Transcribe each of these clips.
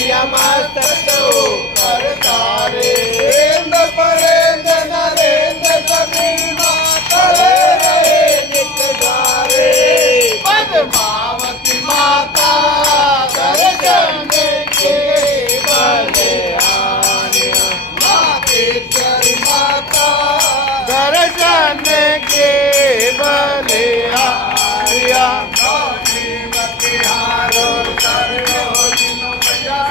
मैया मस्तक ऊपर तारे इंद्र परेंद्र नरेंद्र सभी माता रहे नित द्वारे पद्मावती माता दर्शन के बले आनिया मातेश्वरी माता दर्शन के बले आनिया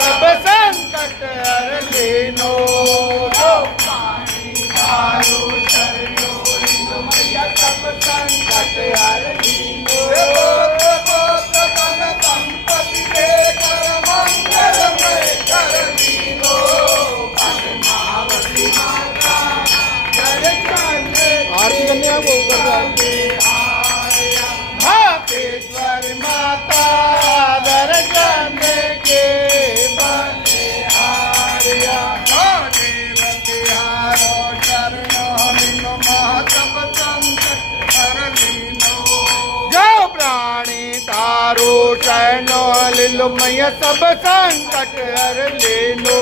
सब संकट हर लेनो जो पानी मारो शरणो लिनो मैया सब संकट हर लेनो संपत्ति देकर मंगलमय कर लीनो पद्मावती माता दर्शन आरती कन्या बोल भापेश्वरी माता दर्शन के बले आर्या देवती हारो शरणो लिनो महतब संकट हर लीनो जो प्राणी तारो शरणो लिलो मैया सब संकट हर लेनो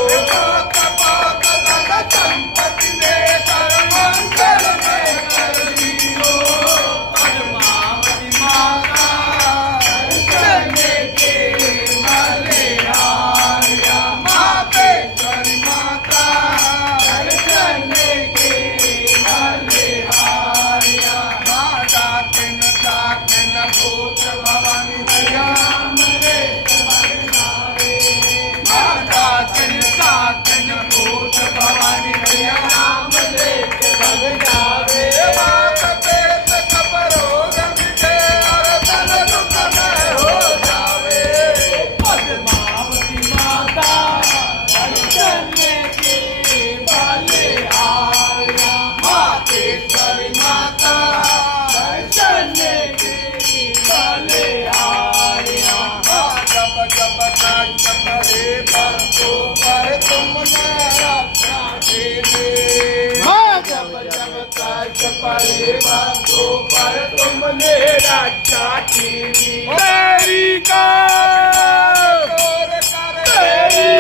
संपत्ति देकर मंगल में कर लीनो पद्मावती माता दर्शन के बले आर्या मातेश्वरी माता दर्शन के बले आर्या माता किन भूत भवानी दयाम रे माता किन भूत भवानी दयाम रे जावे माता पेट खबरो गंगे और तन दुख में हो जावे पद्मावती माता दर्शन के बले आर्या मातेश्वरी माता दर्शन के बले आर्या जब जब तक करे भक्तों पर तुमने रक्षा दे जब जब तक परे भक्तों पर तुमने रक्षा की तेरी का